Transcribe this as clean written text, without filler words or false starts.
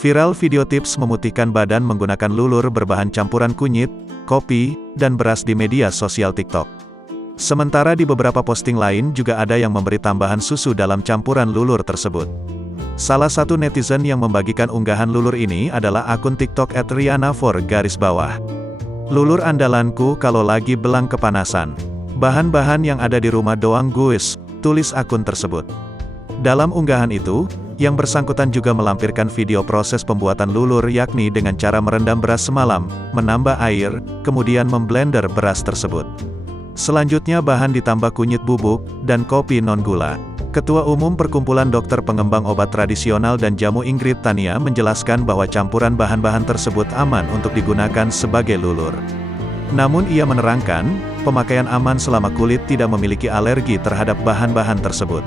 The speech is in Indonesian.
Viral video tips memutihkan badan menggunakan lulur berbahan campuran kunyit, kopi, dan beras di media sosial TikTok. Sementara di beberapa posting lain juga ada yang memberi tambahan susu dalam campuran lulur tersebut. Salah satu netizen yang membagikan unggahan lulur ini adalah akun TikTok @riana4_. Lulur andalanku kalau lagi belang kepanasan. Bahan-bahan yang ada di rumah doang guys, tulis akun tersebut. Dalam unggahan itu, yang bersangkutan juga melampirkan video proses pembuatan lulur yakni dengan cara merendam beras semalam, menambah air, kemudian memblender beras tersebut. Selanjutnya bahan ditambah kunyit bubuk, dan kopi non-gula. Ketua Umum Perkumpulan Dokter Pengembang Obat Tradisional dan Jamu Ingrid Tania menjelaskan bahwa campuran bahan-bahan tersebut aman untuk digunakan sebagai lulur. Namun ia menerangkan, pemakaian aman selama kulit tidak memiliki alergi terhadap bahan-bahan tersebut.